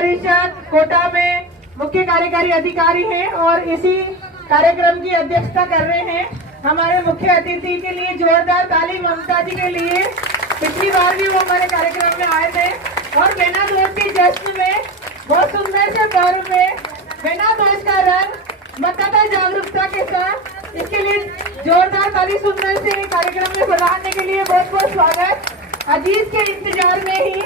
परिषद कोटा में मुख्य कार्यकारी अधिकारी हैं और इसी कार्यक्रम की अध्यक्षता कर रहे हैं। हमारे मुख्य अतिथि के लिए जोरदार ताली ममता जी के लिए। पिछली बार भी वो हमारे कार्यक्रम में आए थे और बिना दोष के जश्न में बहुत सुंदर से पर्व में बिना दोष का रंग मतदाता जागरूकता के साथ इसके लिए जोरदार ताली सुंदर से कार्यक्रम में बढ़ाने के लिए बहुत बहुत स्वागत। अजीज के इंतजार में ही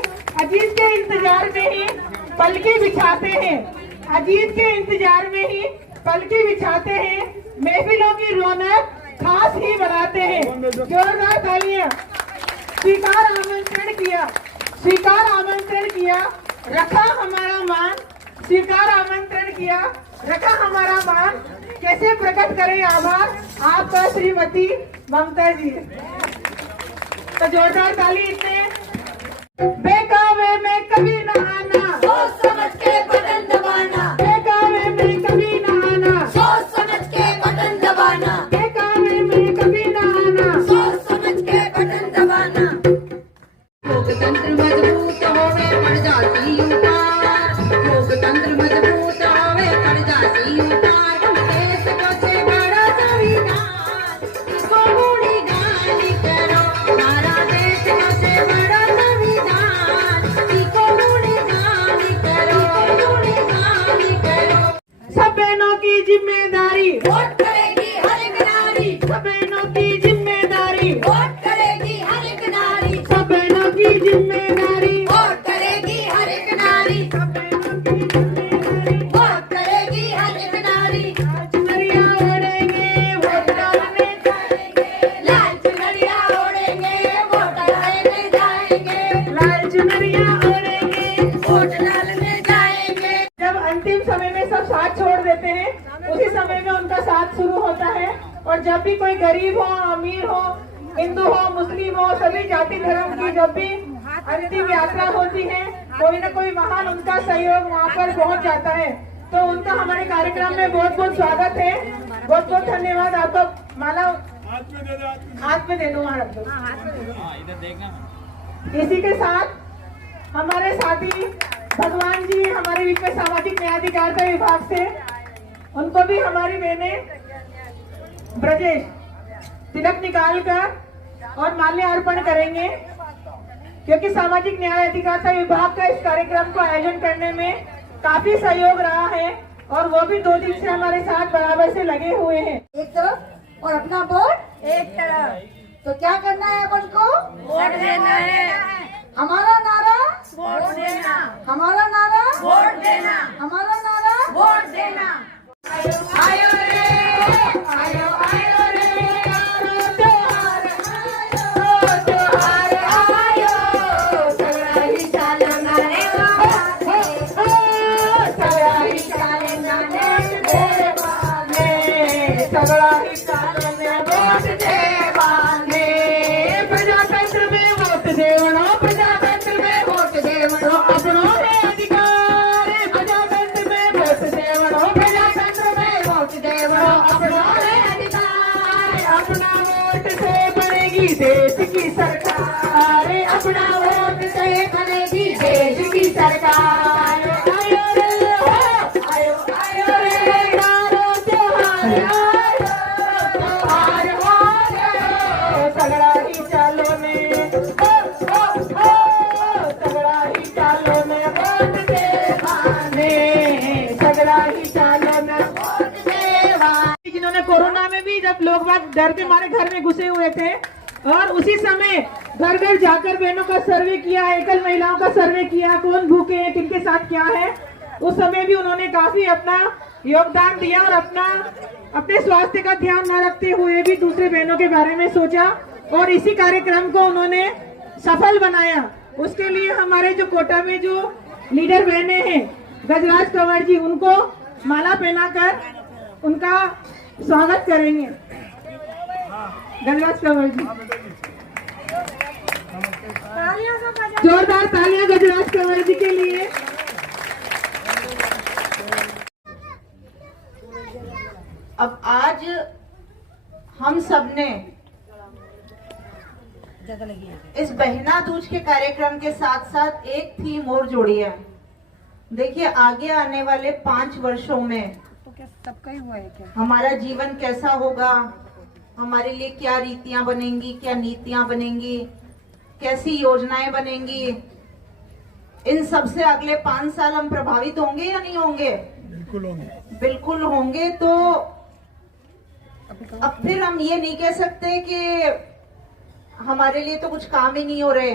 पलकी बिछाते हैं, अजीज के इंतजार में ही पलकी बिछाते हैं, महफिलों की रौनक खास ही बढ़ाते हैं। जोरदार तालियां। स्वीकार आमंत्रण किया रखा हमारा मान, स्वीकार आमंत्रण किया रखा हमारा मान। कैसे प्रकट करें आभार आपका श्रीमती ममता जी। तो जोरदार ताली। इतने बेकावे में कभी न आना, सोच समझ के बटन दबाना, बेकावे में कभी न आना, सोच समझ के बटन दबाना, बेकावे में कभी न आना, सोच समझ के बटन दबाना। लोकतंत्र मजबूत होवे पड़ जाती उतार, लोकतंत्र मजबूत होवे पड़ जाती उतार। देश को से बड़ा संविधान, इसको बूढ़ी गाली करो, हमारा देश को से बड़ा संविधान, इसको बूढ़ी गाली करो, बूढ़ी गाली करो। सब बहनों की जिम्मेदारी वोट करेगी हर एक नारी, सब बहनों की जिम्मेदारी, वोट करेगी हर एक नारी, सब बहनों की जिम्मेदारी, वोट करेगी हर एक नारी, सब बहनों की जिम्मेदारी। वोट करेगी हर एक नारी। चुनरिया ओढ़ेंगे वोट डालने जाएंगे, लाल चुनरिया ओढ़ेंगे वोट डालने जाएंगे, लाल चुनरिया ओढ़ेंगे। वोट डालने जाएंगे। जब अंतिम समय में सब साथ छोड़ देते हैं उसी समय में उनका साथ शुरू होता है। और जब भी कोई गरीब हो, अमीर हो, हिंदू हो, मुस्लिम हो, सभी जाति धर्म की जब भी अंतिम यात्रा होती है कोई न कोई महान उनका सहयोग वहाँ पर पहुँच जाता है। तो उनका हमारे कार्यक्रम में बहुत बहुत स्वागत है। बहुत बहुत धन्यवाद। आपको माला हाथ में दे दो, वहाँ रख दो। इसी के साथ हमारे साथी भगवान जी हमारे बीच में सामाजिक न्याय अधिकारिता विभाग से, उनको भी हमारी बहनें ब्रजेश तिलक निकाल कर और माल्य अर्पण करेंगे, क्योंकि सामाजिक न्याय अधिकारिता विभाग का इस कार्यक्रम को आयोजन करने में काफी सहयोग रहा है और वो भी 2 दिन से हमारे साथ बराबर से लगे हुए हैं। एक तरफ और अपना वोट एक तरफ। तो क्या करना है अपन को? वोट देना है। हमारा नारा वोट देना, हमारा नारा वोट देना, हमारा नारा वोट देना। आयो रे, आयो आयो रे, त्योहार आयो, त्योहार आयो, सगळा ही चालना रे बाबा, सगळा ही चालना रे देवाने, सगळा ही चालना वोट देवाने। प्रजातंत्र में वोट देवणो, प्रजातंत्र में वोट देवणो अपनो है अधिकार, प्रजातंत्र में वोट देवणो, प्रजातंत्र में वोट देवणो अपनो है अधिकार। अपना वोट से बनेगी देश की सरकार, अपना वोट से बनेगी देश की सरकार। आयो रे आयो, आयो रे यारो त्योहार आयो, त्योहार आयो, सगळा ही चालो ने सगळा ही चालो ने वोट देवाने, सगळा ही चालो ने वोट देवाने। जिन्होंने कोरोना में भी जब लोग बात डर के मारे घर में घुसे हुए थे और उसी समय घर घर जाकर बहनों का सर्वे किया, एकल महिलाओं का सर्वे किया, कौन भूखे हैं, किनके साथ क्या है, उस समय भी उन्होंने काफी अपना योगदान दिया और अपने स्वास्थ्य का ध्यान न रखते हुए भी दूसरे बहनों के बारे में सोचा और इसी कार्यक्रम को उन्होंने सफल बनाया। उसके लिए हमारे जो कोटा में जो लीडर बहने हैं गजराज कंवर जी, उनको माला पहनाकर उनका स्वागत करेंगे। गजराज कंवर जी, जोरदार तालियां गजराज कंवर जी के लिए। अब आज हम सबने इस बहना दूज के कार्यक्रम के साथ साथ एक थीम और जोड़ी है देखिए आगे आने वाले 5 वर्षों में तो क्या सबका ही हुआ है क्या? हमारा जीवन कैसा होगा, हमारे लिए क्या रीतियां बनेंगी, क्या नीतियां बनेंगी, कैसी योजनाएं बनेंगी, इन सब से अगले 5 साल हम प्रभावित होंगे या नहीं होंगे? बिल्कुल होंगे। बिल्कुल होंगे। तो अब फिर हम ये नहीं कह सकते कि हमारे लिए तो कुछ काम ही नहीं हो रहे।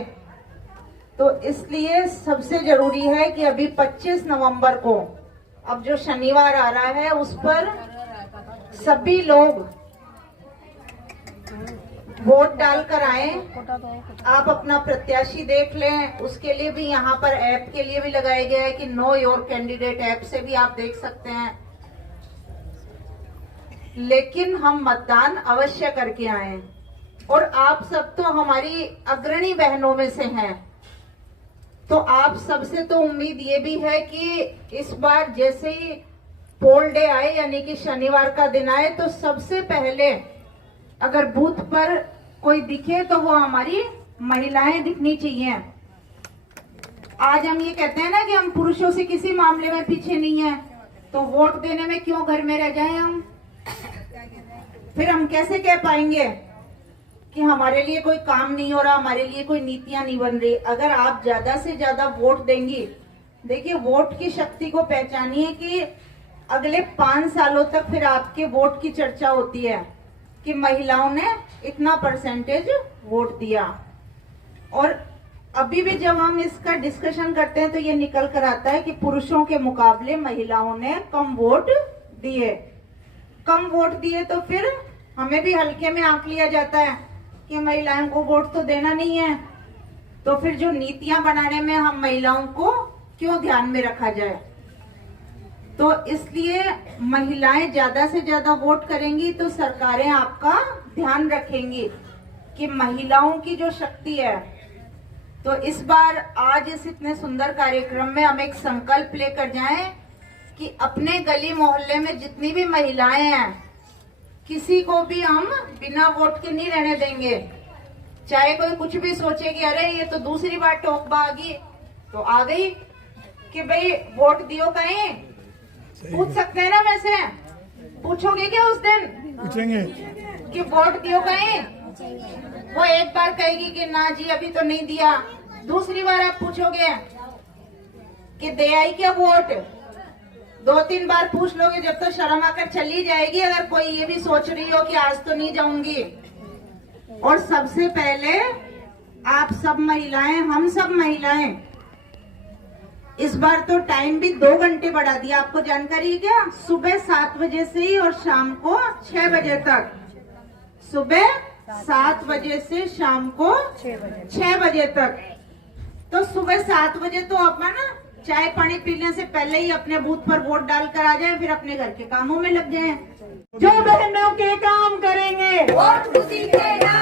तो इसलिए सबसे जरूरी है कि अभी 25 नवंबर को, अब जो शनिवार आ रहा है, उस पर सभी लोग वोट डालकर आए। आप अपना प्रत्याशी देख लें। उसके लिए भी यहाँ पर ऐप के लिए भी लगाया गया है कि नो योर कैंडिडेट ऐप से भी आप देख सकते हैं। लेकिन हम मतदान अवश्य करके आए। और आप सब तो हमारी अग्रणी बहनों में से हैं, तो आप सबसे तो उम्मीद ये भी है कि इस बार जैसे ही पोल डे आए, यानी कि शनिवार का दिन आए, तो सबसे पहले अगर बूथ पर कोई दिखे तो वो हमारी महिलाएं दिखनी चाहिए। आज हम ये कहते हैं ना कि हम पुरुषों से किसी मामले में पीछे नहीं है, तो वोट देने में क्यों घर में रह जाएं हम? फिर हम कैसे कह पाएंगे कि हमारे लिए कोई काम नहीं हो रहा, हमारे लिए कोई नीतियां नहीं बन रही? अगर आप ज्यादा से ज्यादा वोट देंगी, देखिए वोट की शक्ति को पहचानिए कि अगले 5 सालों तक फिर आपके वोट की चर्चा होती है कि महिलाओं ने इतना परसेंटेज वोट दिया। और अभी भी जब हम इसका डिस्कशन करते हैं तो ये निकल कर आता है कि पुरुषों के मुकाबले महिलाओं ने कम वोट दिए। कम वोट दिए तो फिर हमें भी हल्के में आंक लिया जाता है कि महिलाओं को वोट तो देना नहीं है, तो फिर जो नीतियां बनाने में हम महिलाओं को क्यों ध्यान में रखा जाए? तो इसलिए महिलाएं ज्यादा से ज्यादा वोट करेंगी तो सरकारें आपका ध्यान रखेंगी कि महिलाओं की जो शक्ति है। तो इस बार आज इस इतने सुंदर कार्यक्रम में हम एक संकल्प लेकर जाएं कि अपने गली मोहल्ले में जितनी भी महिलाएं हैं, किसी को भी हम बिना वोट के नहीं रहने देंगे। चाहे कोई कुछ भी सोचे कि अरे ये तो दूसरी बार टोकबा आ गई, तो आ गई कि भाई वोट दियो कहीं, पूछ सकते हैं ना? वैसे पूछोगे क्या उस दिन? पूछेंगे कि वोट दियो कहीं? वो एक बार कहेगी कि ना जी अभी तो नहीं दिया। दूसरी बार आप पूछोगे कि दे आई क्या वोट? 2-3 बार पूछ लोगे, जब तो शर्म आकर चली जाएगी अगर कोई ये भी सोच रही हो कि आज तो नहीं जाऊंगी। और सबसे पहले आप सब महिलाएं, हम सब महिलाएं, इस बार तो टाइम भी 2 घंटे बढ़ा दिया। आपको जानकारी है क्या? सुबह 7 बजे से ही और शाम को 6 बजे तक। सुबह 7 बजे से शाम को 6 बजे तक। तो सुबह 7 बजे तो अपन चाय पानी पीने से पहले ही अपने बूथ पर वोट डालकर आ जाएं, फिर अपने घर के कामों में लग जाएं। जो बहनों के काम करेंगे, वोट उसी के नाम